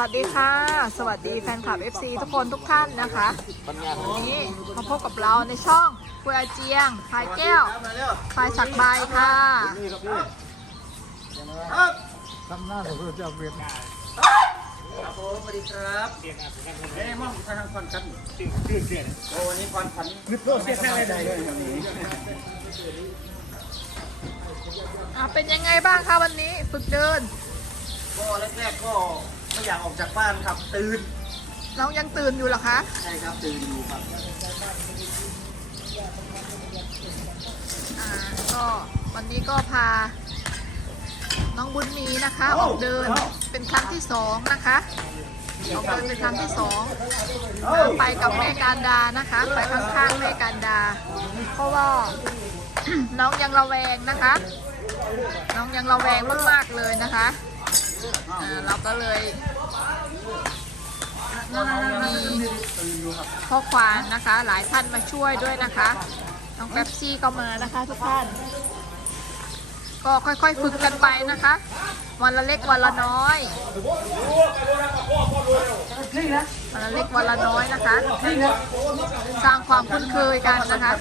วัสดีค่ะ สวัสดีแฟนคลับ FC ทุกคนทุกท่านนะคะวันนี้มาพบกับเราในช่องคุยอาเจียงพายแก้วพายสักใบค่ะทำหน้าของเราจะเวียนครับผมสวัสดีครับเอ้ยมองทางควันกันตื่นเต้นโอ้วันนี้ควันขันนึกโลดเสียแค่ไหนเลยวันนี้อะเป็นยังไงบ้างคะวันนี้ ฝึกเดินก็แรกๆก็ ไม่อยากออกจากบ้านครับ ตื่น น้องยังตื่นอยู่เหรอคะ ใช่ครับ ตื่นอยู่ครับ อ่า ก็วันนี้ก็พา น้องบุญมีนะคะออกเดินเป็นครั้งที่สองนะคะออกเดินเป็นครั้งที่สองไปกับแม่การดานะคะ ไปข้างๆแม่การดา เพราะว่า น้องยังระแวงนะคะ น้องยังระแวงมากๆเลยนะคะ อ่าเราก็เลยมีข้อความนะคะ หลายท่านมาช่วยด้วยนะคะน้องแป๊บซี่ก็มานะคะทุกท่าน ก็ค่อยๆฝึกกันไปนะคะ วันละเล็กวันละน้อยวันละเล็กวันละน้อยนะคะ สร้างความคุ้นเคยกันนะคะ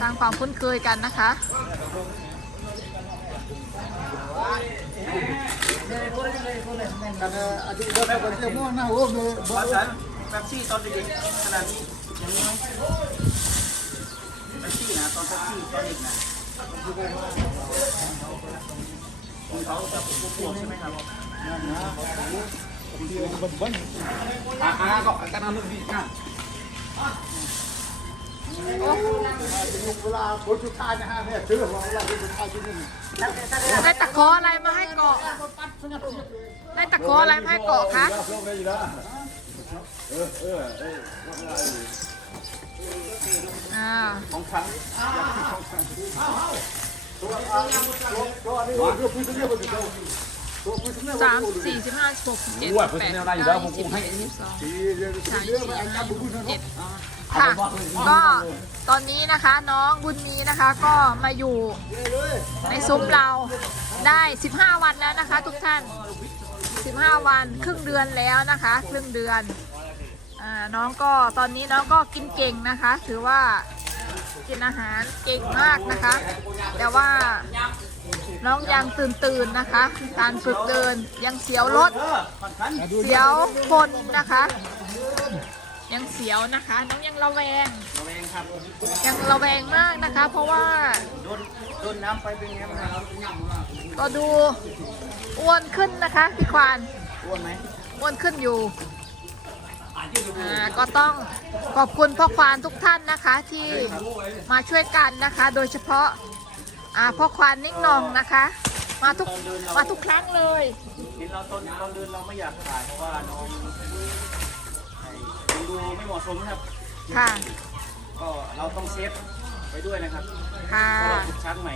สร้างความคุ้นเคยกันนะคะ กันอาทิตย์เดียวกันเจ้าม่วงหน้าโอ้เลยควันสันแป๊บซี่ตอนเด็กๆขนาดนี้อย่างนี้ไหมแป๊บซี่นะตอนแป๊บซี่ตอนเด็กนะคุณเขาจะปวดใช่ไหมครับนบันอ่าก็การทำลูกดีกันเวลานสุดท้ายนะฮะเนี่ยถือว่าเวลาคนสุดท้ายที่นี่ ได้ตะขออะไรมาให้เกาะ ได้ตะขออะไรมาให้เกาะคะลงได้อยู่แล้วอ่าของฉันตัวนี้ว่าเรื่องพื้นที่เนี่ยมันตัวพื้นที่เนี่ย สามสี่สิบห้าหกสิบเจ็ดสิบแปดสิบเก้ายี่สิบยี่สิบสองที่เรื่องสามเรื่สี่องมันห้าจะหบุกญเจ็ดนะค่ะก็ตอนนี้นะคะน้องบุญมีนะคะก็มาอยู่ในซุ้มเราได้ 15 วันแล้วนะคะ ทุกท่าน 15 วันครึ่งเดือนแล้วนะคะ ครึ่งเดือนอ่าน้องก็ตอนนี้น้องก็กินเก่งนะคะ ถือว่า กินอาหารเก่งมากนะคะ แต่ว่าน้องยังตื่นตื่นๆนะคะ การฝึกเดินยังเสียวรถเสียวคนนะคะ ยังเสียวนะคะ น้องยังระแวงระแวงครับยังระแวงมากนะคะ เพราะว่าโดนโดนน้ำไปเป็นไงบ้างครับก็ดูอ้วนขึ้นนะคะพี่ควานอ้วนไหมอ้วนขึ้นอยู่ อ่าก็ต้องขอบคุณพ่อควานทุกท่านนะคะที่มาช่วยกันนะคะ โดยเฉพาะอ่าพ่อควานนิ่งนองนะคะ มาทุกมาทุกครั้งเลยเห็นเราตอนตอนเดินเราไม่อยากถ่ายเพราะว่าน้องไอ้ดูไม่เหมาะสมครับ ค่ะ ก็เราต้องเซฟไปด้วยนะครับค่ะเพราะเราฝึกช้างใหม่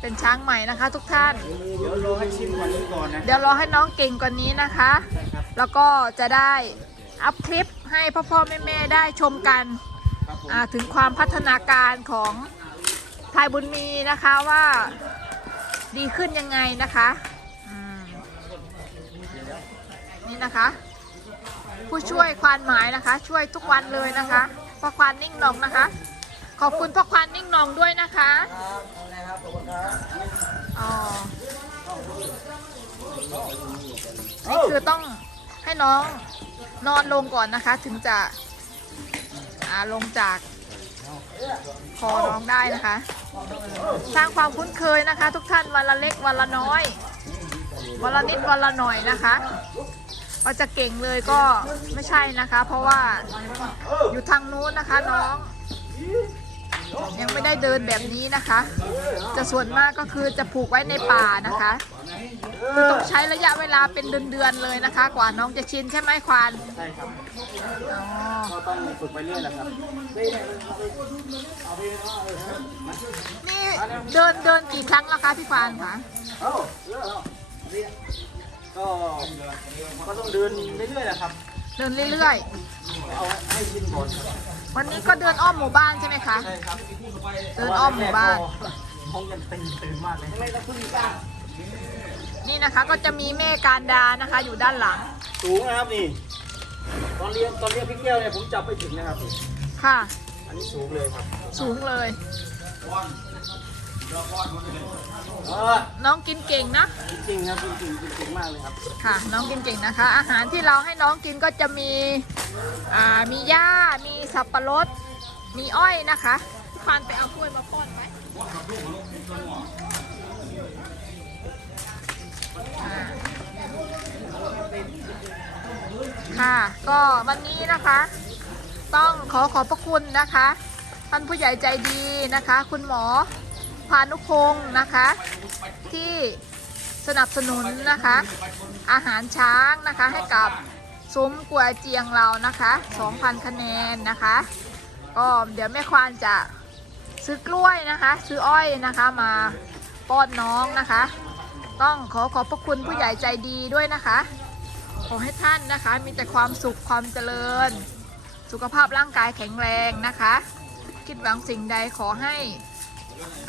เป็นช้างใหม่นะคะ ทุกท่าน เดี๋ยวรอให้ชิมกว่านี้ก่อนนะ เดี๋ยวรอให้น้องเก่งกว่านี้นะคะใช่ครับ แล้วก็จะได้อัพคลิปให้พ่อพ่อแม่แม่ๆได้ชมกันครับผมอ่าถึงความพัฒนาการของพายบุญมีนะคะว่าดีขึ้นยังไงนะคะอืมนี่นะคะ ผู้ช่วยควานหมายนะคะ ช่วยทุกวันเลยนะคะพ่อควานนิ่งหนองนะคะ ขอบคุณพ่อควานนิ่งหนองด้วยนะคะอ๋อนี่คือต้อง ให้น้องนอนลงก่อนนะคะ ถึงจะอ่าลงจากคอน้องได้นะคะ สร้างความคุ้นเคยนะคะ ทุกท่านวันละเล็กวันละน้อย วันละนิดวันละหน่อยนะคะว่าจะเก่งเลยก็ไม่ใช่นะคะ เพราะว่าอยู่ทางนู้นนะคะน้อง ยังไม่ได้เดินแบบนี้นะคะ จะส่วนมากก็คือจะผูกไว้ในป่านะคะ คือต้องใช้ระยะเวลาเป็นเดือนๆเลยนะคะ กว่าน้องจะชินใช่ไหมควานใช่ครับอ๋อ ก็ต้องฝึกไปเรื่อยแหละครับนี่เดินเดินกี่ครั้งแล้วคะพี่ควานคะก็ก็ต้องเดินเรื่อยๆแหละครับ เดินเรื่อยเอาให้ชินก่อนครับๆ วันนี้ก็เดินอ้อมหมู่บ้านใช่ไหมคะ ใช่ครับเดินอ้อมหมู่บ้าน ห้องยังตื่นตื่นมากเลย นี่นะคะก็จะมีแม่การดานะคะ อยู่ด้านหลัง สูงนะครับนี่ ตอนเลี้ยงตอนเลี้ยงพี่แก้วเนี่ยผมจับไปถึงนะครับค่ะ อันนี้สูงเลยครับสูงเลย เออน้องกินเก่งนะ จริงๆครับจริงๆจริงๆมากเลยครับ ค่ะ น้องกินเก่งนะคะ อาหารที่เราให้น้องกินก็จะมีอ่ามีหญ้า มีสับปะรด มีอ้อยนะคะควานไปเอากล้วยมาป้อนไหม ค่ะ ก็วันนี้นะคะ ต้องขอขอบพระคุณนะคะ ท่านผู้ใหญ่ใจดีนะคะ คุณหมอพานุพงศ์นะคะ ที่สนับสนุนนะคะ อาหารช้างนะคะให้กับซุ้มกัวเจียงเรานะคะ 2,000 คะแนนนะคะ ก็เดี๋ยวแม่ควานจะซื้อกล้วยนะคะ ซื้ออ้อยนะคะมาป้อนน้องนะคะ ต้องขอขอบพระคุณผู้ใหญ่ใจดีด้วยนะคะ ขอให้ท่านนะคะ มีแต่ความสุขความเจริญ สุขภาพร่างกายแข็งแรงนะคะ คิดหวังสิ่งใดขอให้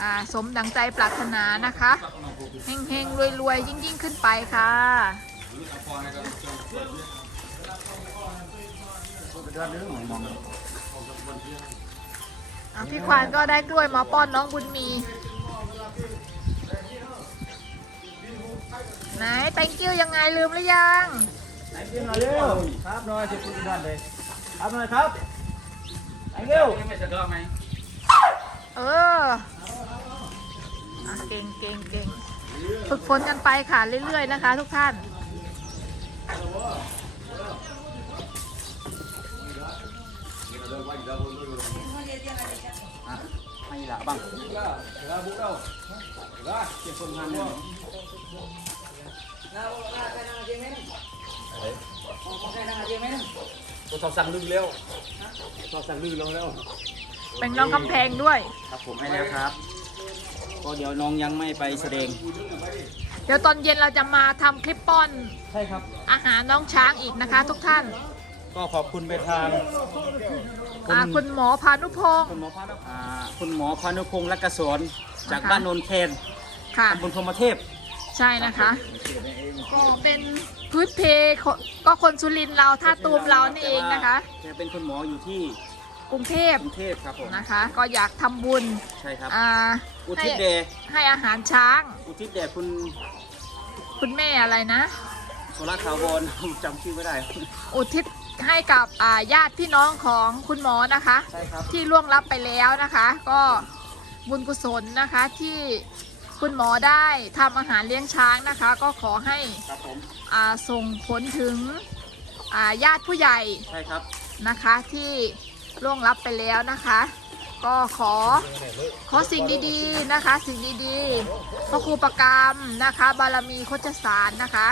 อ่าสมดังใจปรารถนานะคะเฮงเฮงรวยรวยๆ ยิ่งยิ่งขึ้นไปค่ะพี่ควานก็ได้กล้วยมาป้อนน้องบุญมี ไหน thank you ยังไงลืมหรือยัง กินหน่อยเร็วครับหน่อยจะพูดด้านเลยครับหน่อยครับไหนเร็วไม่สะดวกไหมเอออะเก่งเก่งเก่งฝึกฝนกันไปค่ะเรื่อยๆนะคะ ทุกท่าน ไม่ละบ้างเดี๋ยวบุกเราเดี๋ยวเก็บคนงานเนี่ย ตัวสอบสั่งลืมเร็วสอบสั่งลืมลงแล้ว เป็นน้องกำแพงด้วย ครับผมให้แล้วครับ ก็เดี๋ยวน้องยังไม่ไปแสดง เดี๋ยวตอนเย็นเราจะมาทำคลิปป้อน ใช่ครับ อาหารน้องช้างอีกนะคะ ทุกท่านก็ขอบคุณไปทาง อ่าคุณหมอพานุพงศ์คุณหมอพานุอ่าคุณหมอพานุพงศ์ลักกษรจากนะคะบ้านโนนแคนค่ะ ตำบลพรหมเทพ ใช่นะคะ ก็เป็นพื้นเพคนก็คนสุรินทร์เราท่าตูมเรานี่เองนะคะแกเป็นคุณหมออยู่ที่กรุงเทพกรุงเทพครับผมนะคะ ก็อยากทำบุญใช่ครับ อ่าอุให้ทิศเดชให้อาหารช้าง อุทิศแด่คุณคุณแม่อะไรนะโซลาถาวรจำชื่อไม่ได้ อุทิศให้กับอ่าญาติพี่น้องของคุณหมอนะคะ ใช่ครับ ที่ล่วงลับไปแล้วนะคะ ก็บุญกุศลนะคะที่ คุณหมอได้ทำอาหารเลี้ยงช้างนะคะ ก็ขอให้ครับผมอ่าส่งผลถึงอ่าญาติผู้ใหญ่ใช่ครับนะคะที่ล่วงลับไปแล้วนะคะ ก็ขอขอสิ่งดีๆนะคะ สิ่งดีๆพระครูประกรรมนะคะ บารมีโคจสารนะคะ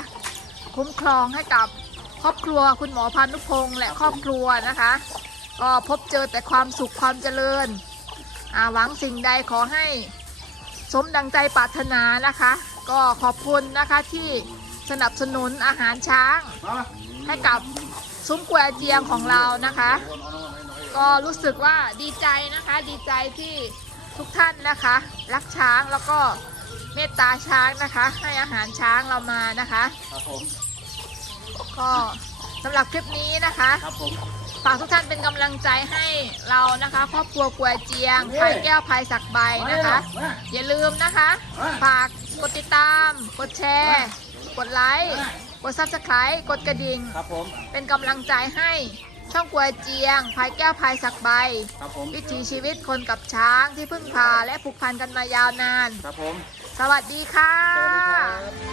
คุ้มครองให้กับครอบครัวคุณหมอพานุพงษ์และครอบครัวนะคะ ก็พบเจอแต่ความสุขความเจริญอ่าหวังสิ่งใดขอให้ สมดังใจปรารถนานะคะ ก็ขอบคุณนะคะที่สนับสนุนอาหารช้าง ให้กับซุ้มกวยเจียงของเรานะคะ ก็รู้สึกว่าดีใจนะคะ ดีใจที่ทุกท่านนะคะ รักช้างแล้วก็เมตตาช้างนะคะ ให้อาหารช้างเรามานะคะ ครับผม ก็สำหรับคลิปนี้นะคะ ครับผม ฝากทุกท่านเป็นกำลังใจให้เรานะคะ ครอบครัวกวยเจียงไผ่แก้วไผ่สักใบนะคะ อย่าลืมนะคะ ฝากกดติดตาม กดแชร์ กดไลค์กดซับสไครต์กดกระดิ่งครับผมเป็นกำลังใจให้ช่องกวยเจียงพายแก้วพายสักใบ ครับผมวิถีชีวิตคนกับช้างที่พึ่งพาและผูกพันกันมายาวนาน ครับผม สวัสดีค่ะสวัสดีครับ